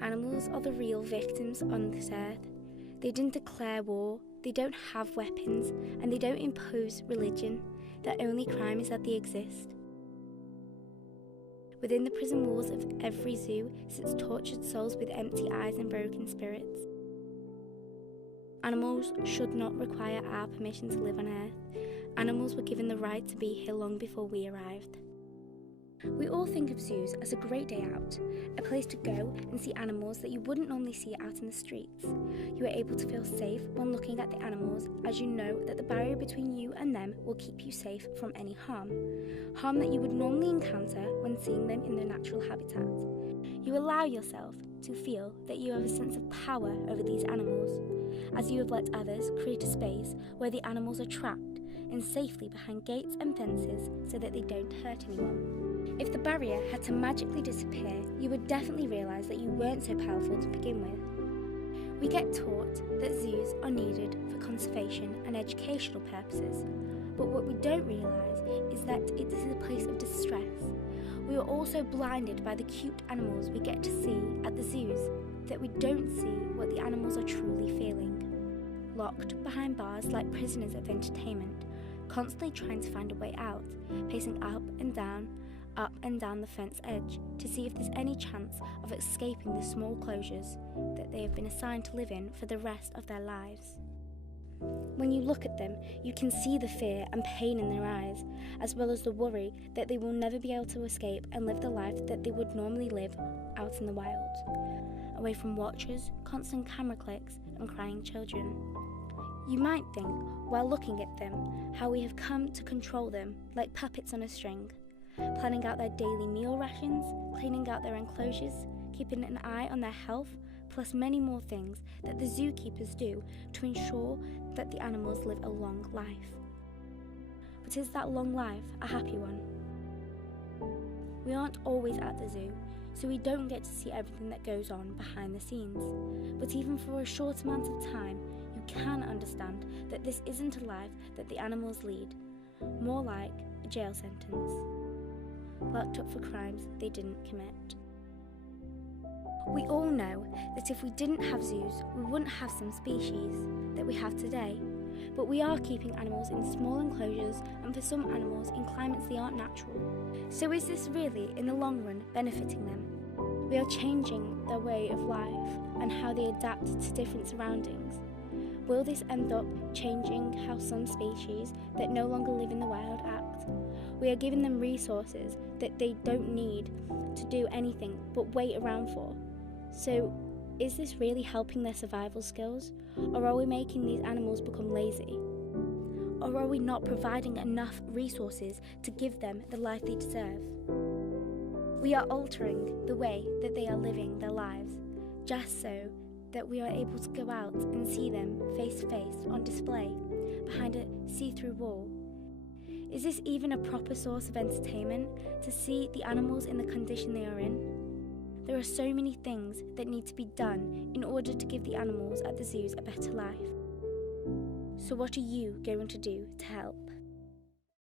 Animals are the real victims on this earth. They didn't declare war, they don't have weapons, and they don't impose religion. Their only crime is that they exist. Within the prison walls of every zoo sits tortured souls with empty eyes and broken spirits. Animals should not require our permission to live on Earth. Animals were given the right to be here long before we arrived. We all think of zoos as a great day out, a place to go and see animals that you wouldn't normally see out in the streets. You are able to feel safe when looking at the animals, as you know that the barrier between you and them will keep you safe from any harm that you would normally encounter when seeing them in their natural habitat. You allow yourself to feel that you have a sense of power over these animals, as you have let others create a space where the animals are trapped in safely behind gates and fences so that they don't hurt anyone. If the barrier had to magically disappear, you would definitely realise that you weren't so powerful to begin with. We get taught that zoos are needed for conservation and educational purposes, but what we don't realise is that it is a place of distress. We are also blinded by the cute animals we get to see at the zoos, that we don't see what the animals are truly feeling. Locked behind bars like prisoners of entertainment, constantly trying to find a way out, pacing up and down the fence edge to see if there's any chance of escaping the small closures that they have been assigned to live in for the rest of their lives. When you look at them, you can see the fear and pain in their eyes, as well as the worry that they will never be able to escape and live the life that they would normally live out in the wild, away from watchers, constant camera clicks, and crying children. You might think, while looking at them, how we have come to control them like puppets on a string, planning out their daily meal rations, cleaning out their enclosures, keeping an eye on their health, plus many more things that the zookeepers do to ensure that the animals live a long life. But is that long life a happy one? We aren't always at the zoo, so we don't get to see everything that goes on behind the scenes. But even for a short amount of time, you can understand that this isn't a life that the animals lead, more like a jail sentence, locked up for crimes they didn't commit. We all know that if we didn't have zoos, we wouldn't have some species that we have today. But we are keeping animals in small enclosures, and for some animals in climates they aren't natural. So is this really, in the long run, benefiting them? We are changing their way of life and how they adapt to different surroundings. Will this end up changing how some species that no longer live in the wild act? We are giving them resources that they don't need to do anything but wait around for. So, is this really helping their survival skills? Or are we making these animals become lazy? Or are we not providing enough resources to give them the life they deserve? We are altering the way that they are living their lives, just so that we are able to go out and see them face to face on display behind a see-through wall. Is this even a proper source of entertainment, to see the animals in the condition they are in? There are so many things that need to be done in order to give the animals at the zoos a better life. So what are you going to do to help?